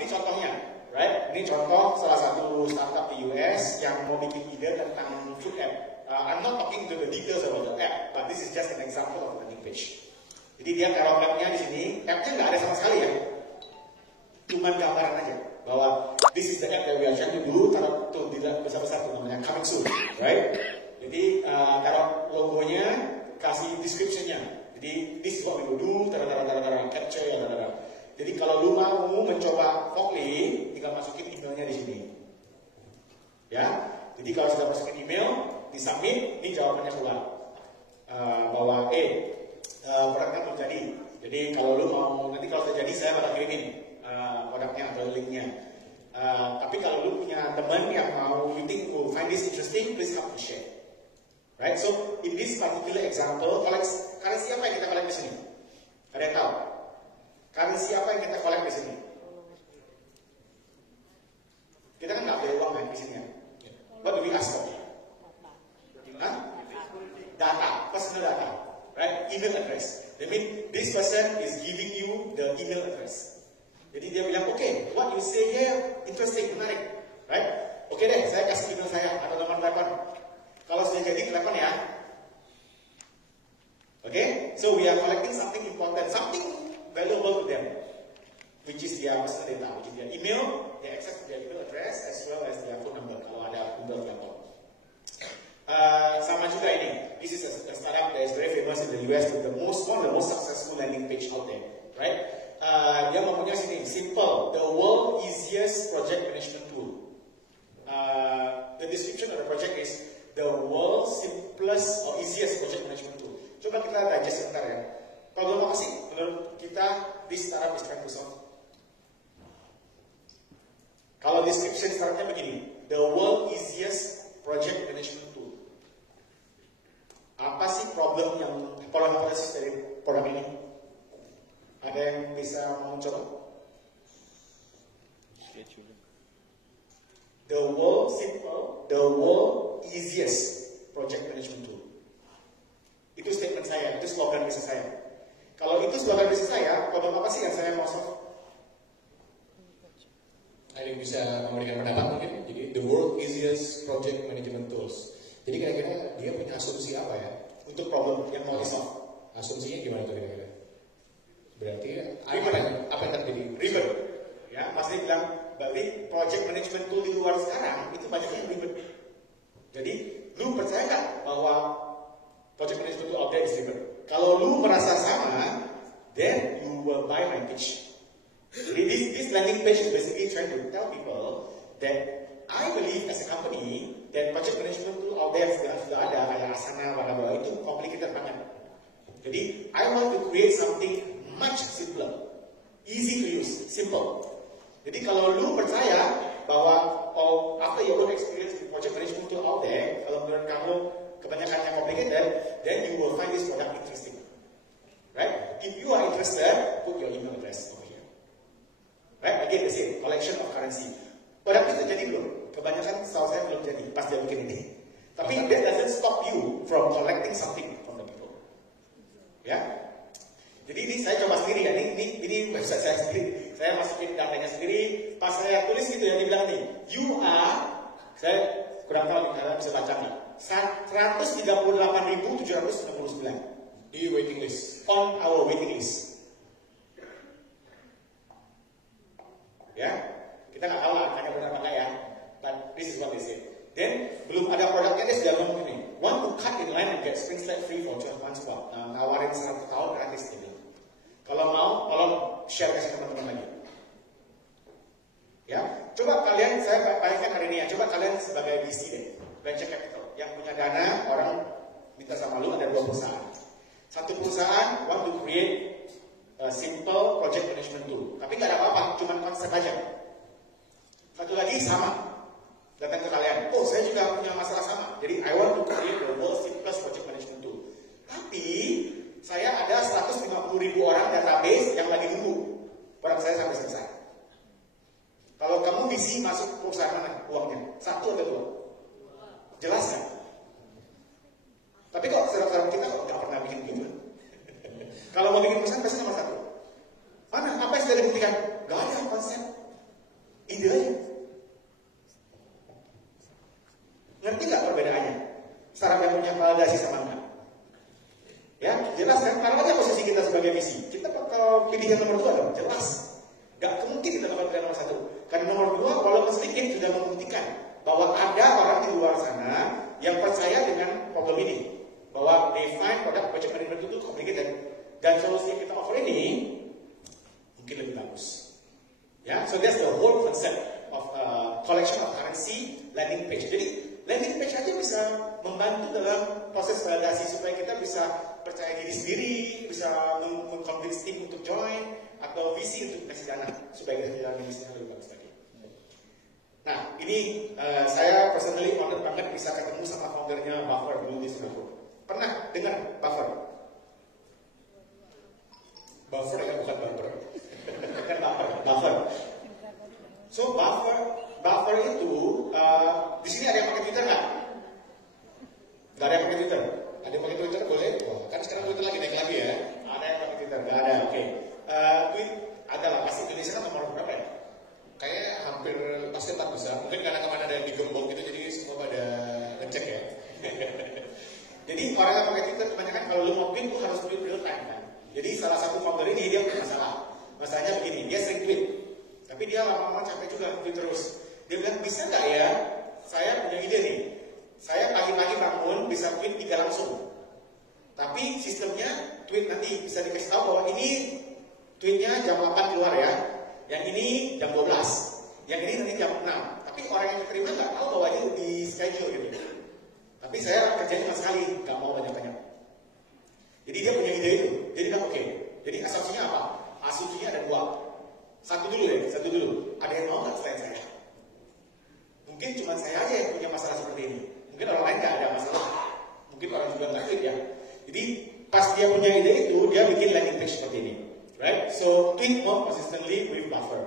Ini contohnya, right? Ini contoh salah satu startup di US yang mau bikin ide tentang food app. I'm not talking to the details about the app, but this is just an example of landing page. Jadi dia taruh app-nya di sini, app-nya nggak ada sama sekali ya, cuman gambaran aja bahwa this is the app that we are trying to do. Taruh tuh tidak besar-besar tuh namanya coming soon, right? Jadi taruh logonya, kasih description-nya. Jadi this is what we will do, capture ya, Jadi kalau lu mau mencoba Fogly, tinggal masukin emailnya di sini. Ya, jadi kalau sudah masukin email, disubmit, ini jawabannya keluar. Bahwa produknya belum jadi. Jadi kalau lu mau, nanti kalau sudah jadi saya bakal kirimin produknya atau linknya. Tapi kalau lu punya teman yang mau, you think will find this interesting, please help to share. Right? So in this particular example, currency apa yang kita collect di sini? Ada yang tahu? Currency apa yang kita collect di sini? Kita kan nggak beli uang kan di sini ya. What do we ask for? Data, personal data, right? Email address. That means this person is giving you the email address. Jadi dia bilang, okay, what you say here interesting, menarik, right? Oke deh, saya kasih email saya atau nomor telepon. Kalau sudah jadi telepon ya. Okay, so we are collecting something important, something valuable to them, which is their personal data, which is their email, their access to their email address, as well as their phone number. Kalau ada Google laptop. Sama juga ini. This is a startup that is very famous in the US with one of the most successful landing page out there, right? Dia mempunyai sini simple, the world easiest project management tool. The description of the project is the world's simplest or easiest project management tool. Coba kita digest sebentar ya. Problem apa sih menurut kita this startup is trying to solve? Kalau description startupnya begini, the world easiest project management tool. Apa sih problem analisis dari produk ini? Ada yang bisa mencoba? The world simple, the world easiest project management tool. Itu statement saya, itu slogan bisnis saya. Kalau itu slogan bisnis saya, problem apa sih yang saya mau solve? Ada yang bisa memberikan pendapat mungkin? Jadi the world easiest project management tools. Jadi kira-kira dia punya asumsi apa ya untuk problem yang mau di-solve? Asumsinya gimana tuh kira-kira? Berarti apa yang terjadi? Ribet. Ya, Mas Dik bilang, berarti project management tool di luar sekarang itu banyak yang ribet. Jadi, lu percaya nggak bahwa project management tool out there is ribet? Kalau lu merasa sama, then you will buy my pitch. Jadi this landing page is basically trying to tell people that I believe as a company that project management tool out there sudah ada kayak Asana, bla itu complicated banget. Jadi I want to create something much simpler, easy to use, simple. Jadi kalau lu percaya bahwa after your own experience with project management tool out there, kalau menurut kamu kebanyakan yang complicated, then you will find this product interesting, right? If you are interested, put your email address over here, right? Again the same collection of currency. Produk itu jadi belum? Kebanyakan setahu saya belum jadi pas dia bikin ini. Tapi that doesn't stop you from collecting something from the people, ya? Jadi ini saya coba sendiri ya, ini website saya sendiri. Saya masukin datanya sendiri. Pas saya tulis gitu ya, dibilang nih, you are, saya kurang tahu nih, bisa baca nih, 138.769 di waiting list, on our waiting list. Ya, kita nggak tahu lah angkanya benar apa enggak ya, but this is what they say. Then belum ada produknya, dia sudah ngomong ini, want to cut in line and get spring slide free for 12 months. Nawarin 1 tahun gratis ini. Kalau mau, tolong share ke teman-teman lagi. Ya, coba kalian, saya bayangkan hari ini ya, coba kalian sebagai VC deh, venture capital, yang punya dana, orang minta sama lu ada 2 perusahaan. Satu perusahaan want to create a simple project management tool, tapi nggak ada apa-apa, cuma konsep aja. Satu lagi sama, datang ke kalian, oh saya juga punya masalah sama, jadi I want to create the world's simplest project management tool. Tapi saya ada 150.000 orang database yang lagi nunggu produk saya sampai selesai. Kalau kamu visi masuk perusahaan mana uangnya? 1 atau 2? Jelas kan? Tapi kok serap-serap kita kok nggak pernah bikin gitu. Kalau mau bikin perusahaan pasti nomor 1. Mana? Apa yang sudah dibuktikan? Gak ada konsep. ide aja. Ngerti nggak perbedaannya? Startup yang punya validasi sama enggak? Ya, jelas kan? Karena aja posisi kita sebagai VC. Kita bakal pilih yang nomor 2 dong, jelas. Gak mungkin kita bakal pilih nomor 1. Karena nomor 2 walaupun sedikit sudah membuktikan bahwa ada orang di luar sana yang percaya dengan problem ini. Bahwa they find product project management itu complicated. Dan solusi yang kita offer ini mungkin lebih bagus. Ya, so that's the whole concept of collection of currency landing page. Jadi landing page aja bisa membantu dalam proses validasi supaya kita bisa percaya diri sendiri, bisa meng-convince tim untuk join atau visi untuk kasih dana supaya kita jalan bisnisnya lebih bagus lagi. Nah, ini saya personally honored banget bisa ketemu sama foundernya Buffer dulu di Singapura. Pernah dengar Buffer? Buffer ya, bukan Buffer. Bukan Buffer. So Buffer itu di sini ada yang pakai Twitter nggak? Nggak ada yang pakai Twitter. Ada yang pakai Twitter boleh? Wah, kan sekarang Twitter lagi naik lagi ya. Ada yang pakai Twitter? Nggak ada. Oke. Tweet ada lah. Pasti Indonesia kan nomor berapa ya? Kayaknya hampir pasti 4 besar. Mungkin karena kemana ada yang digembok gitu, jadi semua pada ngecek ya. Jadi orang yang pakai Twitter kebanyakan kalau lu mau tweet, lu harus tweet real time kan. Jadi salah satu founder ini dia punya masalah. Masalahnya begini, dia sering tweet. Tapi dia lama-lama capek juga tweet terus. Dia bilang, bisa nggak ya, saya punya ide nih. Saya pagi-pagi bangun bisa tweet 3 langsung. Tapi sistemnya tweet nanti bisa dikasih tahu bahwa ini tweetnya jam 8 keluar ya. Yang ini jam 12. Yang ini nanti jam 6. Tapi orang yang terima nggak tahu bahwa itu di schedule gitu. Tapi saya kerjanya cuma sekali, nggak mau banyak-banyak. Jadi dia punya ide itu. Jadi kan oke. Jadi asumsinya apa? Asumsinya ada 2. Satu dulu. Ada yang mau nggak selain saya? Mungkin cuma saya aja yang punya masalah seperti ini. Mungkin orang lain nggak ada masalah. Mungkin orang juga nggak tweet ya. Jadi pas dia punya ide itu, dia bikin landing page seperti ini. Right? So tweet more consistently with Buffer.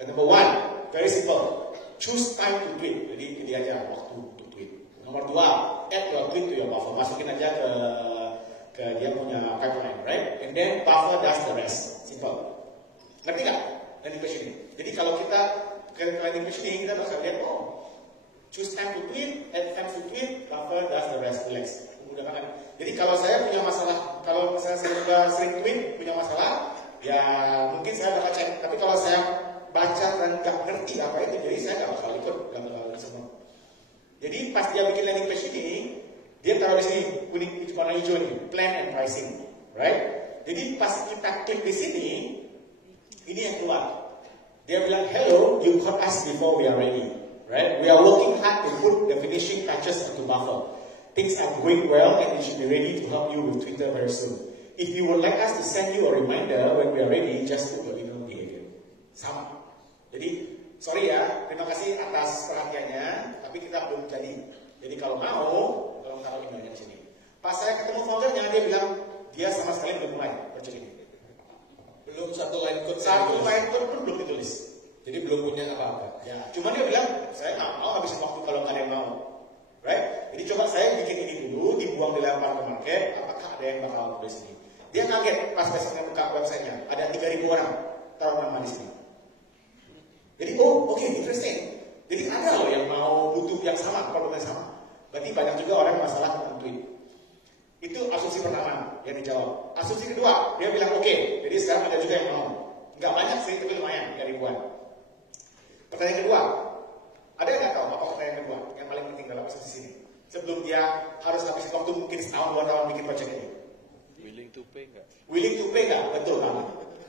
And number 1, very simple. Choose time to tweet. Jadi pilih aja waktu untuk tweet. Nomor 2, add your tweet to your Buffer. Masukin aja ke dia punya pipeline, right? And then Buffer does the rest. Simple. Ngerti nggak landing page ini? Jadi kalau kita ke landing page ini, kita bisa lihat, choose time to tweet, add time to tweet, Buffer does the rest. Relax. Mudah banget. Jadi kalau saya punya masalah, kalau misalnya saya juga sering tweet, punya masalah, ya mungkin saya bakal cek. Tapi kalau saya baca dan nggak ngerti apa itu, jadi saya nggak bakal ikut, nggak bakal semua. Jadi pas dia bikin landing page ini, dia taruh di sini kuning warna hijau ini, plan and pricing, right? Jadi pas kita klik di sini, ini yang keluar. Dia bilang, hello, you caught us before we are ready, right? We are working hard to put the finishing touches into Buffer. Things are going well and we should be ready to help you with Twitter very soon. If you would like us to send you a reminder when we are ready, just put your email behavior. Sama. Jadi, sorry ya, terima kasih atas perhatiannya, tapi kita belum jadi. Jadi kalau mau, tolong taruh emailnya di sini. Pas saya ketemu foundernya, dia bilang, dia sama sekali belum mulai project ini. Belum satu line code pun belum ditulis. Jadi belum punya apa-apa. Ya, cuman dia bilang, saya nggak mau habisin waktu kalau nggak ada yang mau. Right? Jadi coba saya bikin ini dulu, dibuang dilempar ke market, apakah ada yang bakal tulis ini? Dia kaget pas besoknya buka websitenya, ada 3.000 orang taruh nama di sini. Jadi oke, interesting. Jadi ada loh yang mau butuh yang sama, problem yang sama. Berarti banyak juga orang yang masalah dengan tweet. Itu asumsi pertama yang dijawab. Asumsi kedua, dia bilang oke, jadi sekarang ada juga yang mau. Nggak banyak sih, tapi lumayan, 3.000-an. Pertanyaan kedua, ada yang nggak tahu apa pertanyaan kedua yang paling penting dalam asumsi sini? Sebelum dia harus habis waktu mungkin setahun 2 tahun bikin project ini. Willing to pay nggak? Willing to pay nggak? Betul banget.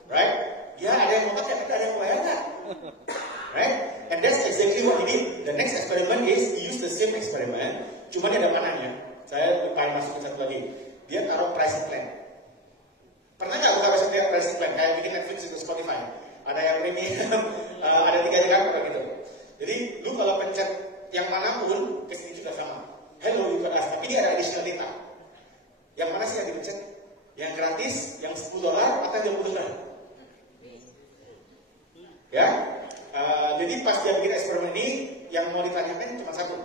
Right? Ya ada yang mau pakai, ada yang bayar nggak? Right? And that's exactly what he did. The next experiment is he used the same experiment, cuma ada panahnya. Saya lupa masukin satu lagi. Dia taruh pricing plan. Pernah nggak buka pricing plan? Kayak bikin Netflix atau Spotify. Ada yang premium, ada 3 jenis gitu. Jadi lu kalau pencet yang manapun kesini juga sama. Hello, you can ask. Tapi dia ada additional data. Yang mana sih yang dipencet? Yang gratis, yang $10 atau $20? Ya. Jadi pas dia bikin eksperimen ini, yang mau ditanyakan cuma satu.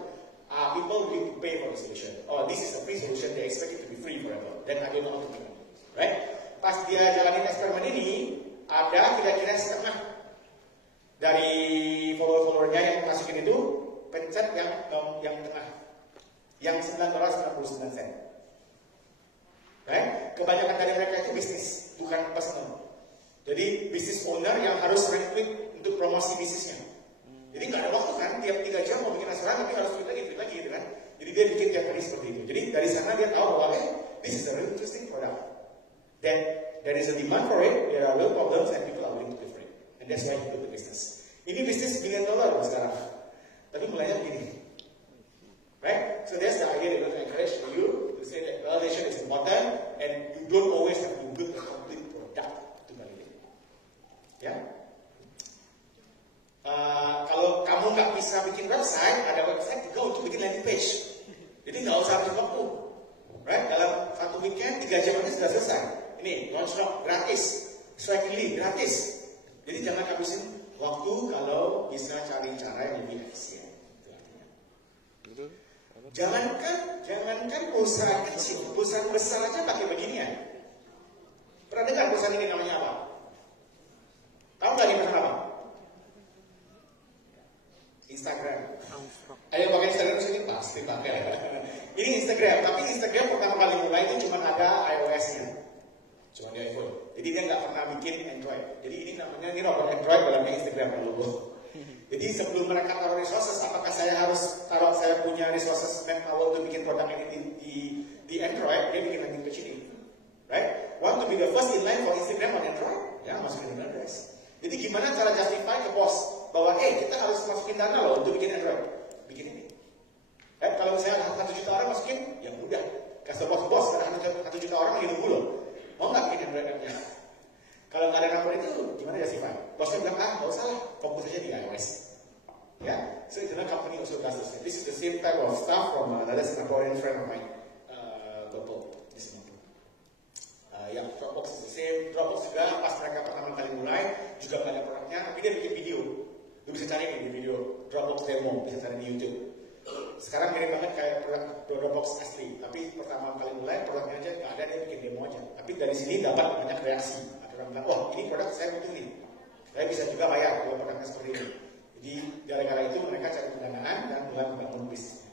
People will pay for the solution. Oh, this is a free solution. They expect it to be free forever. Then I don't know how to do it. Right? Pas dia jalanin eksperimen ini, ada kira-kira setengah dari sen yang tengah, yang $9.99. Right? Kebanyakan dari mereka itu bisnis, bukan personal. Jadi bisnis owner yang harus retweet untuk promosi bisnisnya. Jadi nggak ada waktu kan, tiap 3 jam mau bikin restoran tapi harus tweet lagi gitu kan. Jadi dia bikin tiap hari seperti itu. Jadi dari sana dia tahu bahwa this is a really interesting product. Then there is a demand for it, there are real problems and people are willing to pay for it. And that's why he built the business. Ini bisnis $1 billion sekarang. Tapi mulainya begini. Right? So that's the idea that we want to encourage you to say that validation is important and you don't always have to build a complete product to validate. Ya? Kalau kamu nggak bisa bikin website, ada website juga untuk bikin landing page. Jadi nggak usah habis waktu. Right? Dalam satu weekend 3 jam ini sudah selesai. Ini launch.com gratis, Strikely gratis. Jadi jangan habisin waktu kalau bisa cari cara yang lebih efisien. Jangankan perusahaan kecil, perusahaan besar aja pakai beginian. Pernah dengar perusahaan ini namanya apa? Tahu nggak ini perusahaan apa? Instagram. Ada yang pakai Instagram sini pasti pakai. Ini Instagram, tapi Instagram pertama kali mulai itu cuma ada iOS-nya, Cuma di iPhone. jadi dia nggak pernah bikin Android. Jadi ini namanya robot Android dalamnya Instagram logo. Jadi sebelum mereka taruh resources, apakah saya harus taruh saya punya resources manpower untuk bikin produk ini di Android? Dia bikin landing page ini, right? Want to be the first in line for Instagram on Android? Ya, masukin email address. Jadi gimana cara justify ke bos bahwa kita harus masukin dana loh untuk bikin Android? Bikin ini. Kalau misalnya 1 juta orang masukin, ya udah. Kasih bos karena 1 juta orang lagi nunggu loh. Mau nggak bikin Android app-nya? Kalau nggak ada nomor itu, gimana justify? Bosnya bilang, nggak usah lah, fokus aja di iOS. Ya, so it's another company also does this. This is the same type of stuff from another Singaporean friend of mine, Gopo, di Singapore. Yang Dropbox is the same. Dropbox juga pas mereka pertama kali mulai juga nggak ada produknya, tapi dia bikin video. Lu bisa cari nih di video Dropbox demo, bisa cari di YouTube. Sekarang mirip banget kayak produk Dropbox asli, tapi pertama kali mulai produknya aja nggak ada, dia bikin demo aja. Tapi dari sini dapat banyak reaksi. Ada orang bilang, oh ini produk saya butuh nih, saya bisa juga bayar kalau produknya seperti ini. Jadi gara-gara itu mereka cari pendanaan dan mulai membangun bisnisnya.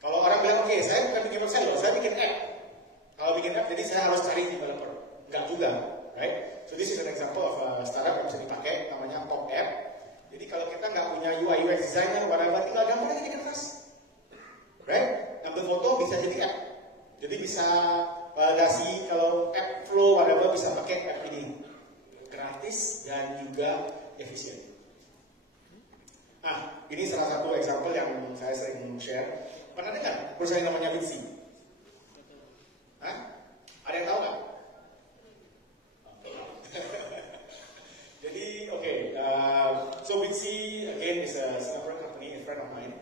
Kalau orang bilang, oke, saya bukan bikin website loh, saya bikin app. Kalau bikin app, jadi saya harus cari developer. Enggak juga, right? So this is an example of a startup yang bisa dipakai, namanya Pop App. Jadi kalau kita nggak punya UI UX designer, whatever, tinggal gambar aja di kertas, right? Ambil foto bisa jadi app. Jadi bisa validasi kalau app flow, whatever, bisa pakai app ini. Gratis dan juga efisien. Ini salah satu example yang saya sering share. Pernah dengar perusahaan namanya Bitsy? Ada yang tahu nggak? Jadi, so Bitsy again is a Singaporean company, a friend of mine.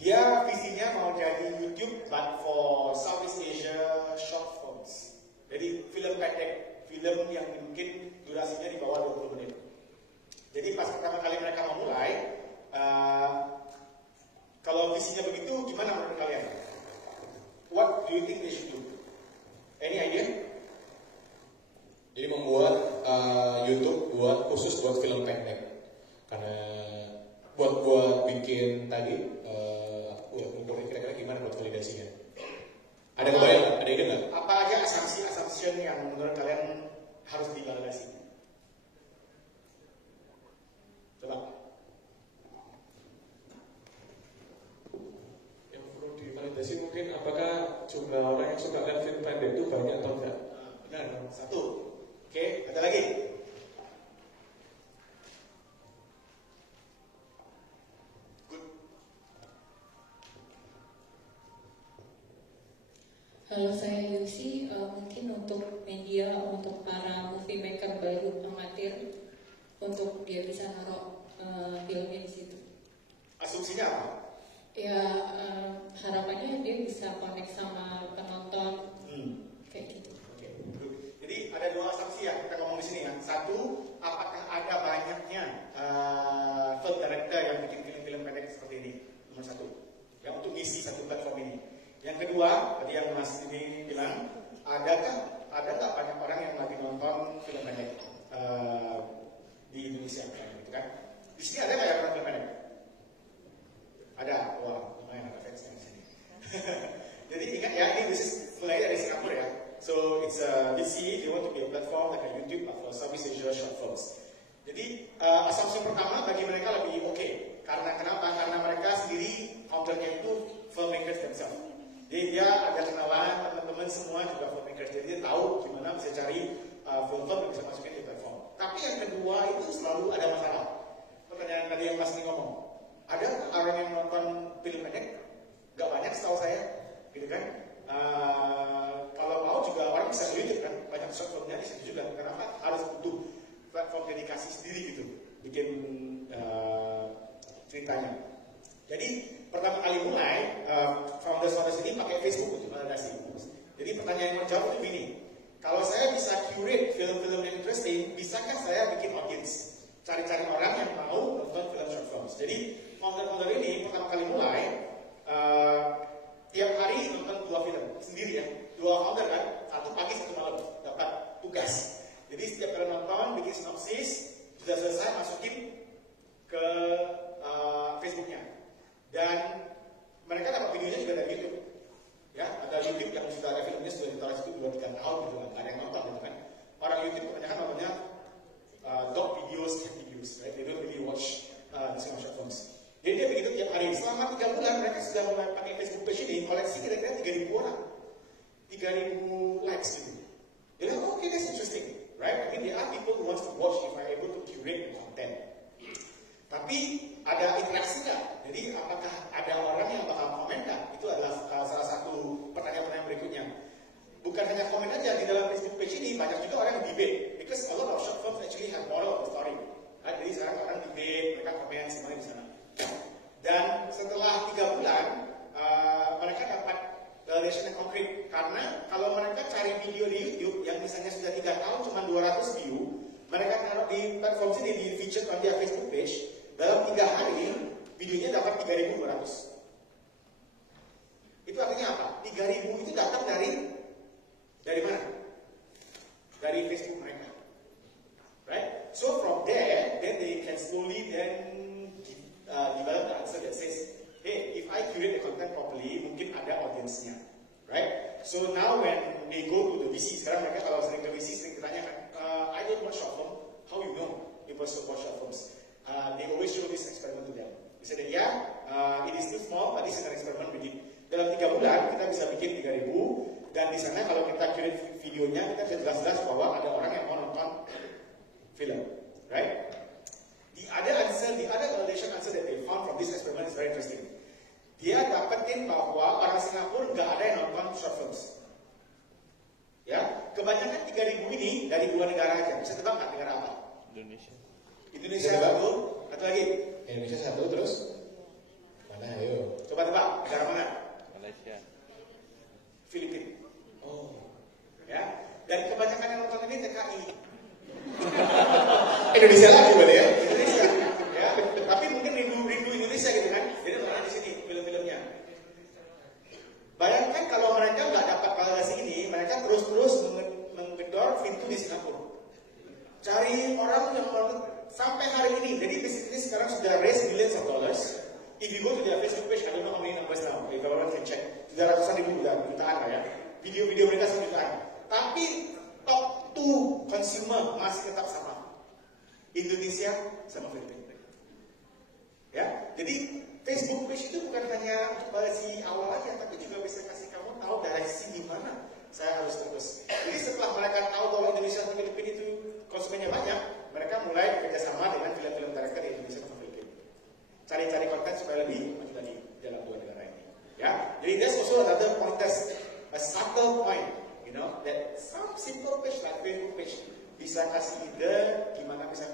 Dia visinya mau jadi YouTube, but for Southeast Asia short films. Jadi film pendek, film yang mungkin durasinya di bawah 20 menit. Jadi pas pertama kali mereka mau mulai, kalau visinya begitu, gimana menurut kalian? What do you think they should do? Any idea? Jadi membuat YouTube khusus buat film pendek. Karena buat bikin tadi, untuk kira-kira gimana buat validasinya? Ada kebayang nggak? Ada ide nggak? Apa aja assumption yang menurut kalian harus divalidasi? Coba. Yang perlu divalidasi mungkin apakah jumlah orang yang suka lihat film pendek itu banyak atau enggak? Benar, satu. Oke, ada lagi. Kalau saya Yusi, mungkin untuk media, untuk para movie maker baru amatir, untuk dia bisa naruh filmnya di situ. Asumsinya apa? Ya harapannya dia bisa connect sama penonton, kayak gitu. Oke, good. Jadi ada 2 asumsi ya kita ngomong di sini ya. Satu, apakah ada banyaknya film director yang bikin film-film pendek seperti ini? Nomor 1, yang untuk ngisi satu platform ini. Yang kedua, tadi yang Mas ini bilang, ada nggak banyak orang yang lagi nonton film pendek di Indonesia, gitu kan? Di sini ada nggak yang nonton film pendek? asumsi pertama bagi mereka lebih oke. Karena kenapa? Karena mereka sendiri foundernya itu filmmakers themselves. Jadi dia ada kenalan, teman-teman semua juga filmmakers. Jadi dia tahu gimana bisa cari film-film yang bisa masukin di platform. Tapi yang kedua itu selalu ada masalah. Pertanyaan tadi yang Mas Ni ngomong, ada orang yang nonton film pendek? Gak banyak setahu saya, gitu kan? Kalau mau juga orang bisa di YouTube kan, banyak short filmnya di situ juga. Kenapa harus butuh platform dedikasi sendiri gitu, bikin ceritanya. Jadi pertama kali mulai founders ini pakai Facebook untuk validasi. Jadi pertanyaan yang menjawab itu gini, kalau saya bisa curate film-film yang interesting, bisakah saya bikin audience? Cari-cari orang yang mau nonton film short films. Jadi founder ini pertama kali mulai tiap hari nonton 2 film sendiri ya, 2 founder kan, 1 pagi 1 malam dapat tugas. Jadi setiap kali nonton bikin sinopsis, sudah selesai masukin ke Facebooknya. Dan mereka dapat videonya juga dari YouTube. Ya, ada YouTube yang sudah ada filmnya sudah ditaruh situ 2-3 tahun gitu kan, ada yang nonton gitu kan. Orang YouTube kebanyakan nontonnya dog videos, cat videos, right? They don't really watch the short films. Jadi dia begitu tiap hari. Selama 3 bulan mereka sudah mulai pakai Facebook page ini, koleksi kira-kira 3.000 orang, 3.000 likes gitu. Jadi okay, that's interesting, right? I mean, there are people who want to watch if I'm able to curate the content. Tapi ada interaksi nggak? Jadi apakah ada orang yang bakal komen nggak? Itu adalah salah satu pertanyaan-pertanyaan berikutnya. Bukan hanya komen aja, di dalam Facebook page ini banyak juga orang yang debate. Because a lot of short films actually have moral of the story. Right? Jadi sekarang orang debate, mereka komen semuanya di sana. Dan setelah 3 bulan, mereka dapat validation yang konkret. Karena kalau mereka cari video di YouTube yang misalnya sudah 3 tahun cuma 200 view, mereka taruh di platform sini di feature on their Facebook page, dalam 3 hari videonya dapat 3.200. Itu artinya apa? 3.000 itu datang dari mana? Dari Facebook mereka, right? So from there, then they can slowly develop the answer that says, hey, if I curate the content properly, mungkin ada audience-nya, right? So now when they go to the VC, sekarang mereka kalau sering ke VC sering ditanyakan, I don't watch short film, how you know people still watch short films? They always show this experiment to them. They say that it is still small, but this is an experiment we did. Dalam 3 bulan kita bisa bikin 3.000, dan di sana kalau kita curate videonya kita bisa jelas-jelas bahwa ada orang yang mau nonton film, right? The other validation answer that they found from this experiment is very interesting. Dia dapetin bahwa orang Singapura nggak ada yang nonton short films. Ya, kebanyakan 3.000 ini dari 2 negara aja. Bisa tebak nggak negara apa? Indonesia 1, atau lagi? Indonesia 1 terus mana ayo? Coba tebak, negara mana? Malaysia. Filipina. Oh, Ya, dan kebanyakan yang nonton ini TKI. Indonesia lagi berarti ya? Indonesia, ya. Tapi mungkin rindu Indonesia gitu kan? Jadi nonton di sini film-filmnya. Bayangkan kalau mereka nggak dapat validasi ini, mereka terus menggedor pintu di Singapura. Cari orang yang sampai hari ini. Jadi basically sekarang sudah raise millions of dollars. If you go to their Facebook page, I don't know how many numbers now. If everyone can check, sudah ratusan ribu, jutaan lah ya. Video-video mereka jutaan. Tapi top 2 consumer masih tetap sama. Indonesia sama Filipina. Ya, jadi Facebook page itu bukan hanya untuk validasi awal aja, tapi juga bisa kasih kamu tahu direksi di mana saya harus terus. Jadi setelah mereka tahu bahwa Indonesia dan Filipina itu konsumennya banyak, mereka mulai bekerjasama dengan film-film director di Indonesia sama Filipina. Cari-cari konten supaya lebih maju lagi dalam 2 negara ini. Ya, jadi there's also another point, a subtle point, you know, that some simple page like Facebook page bisa kasih ide gimana bisa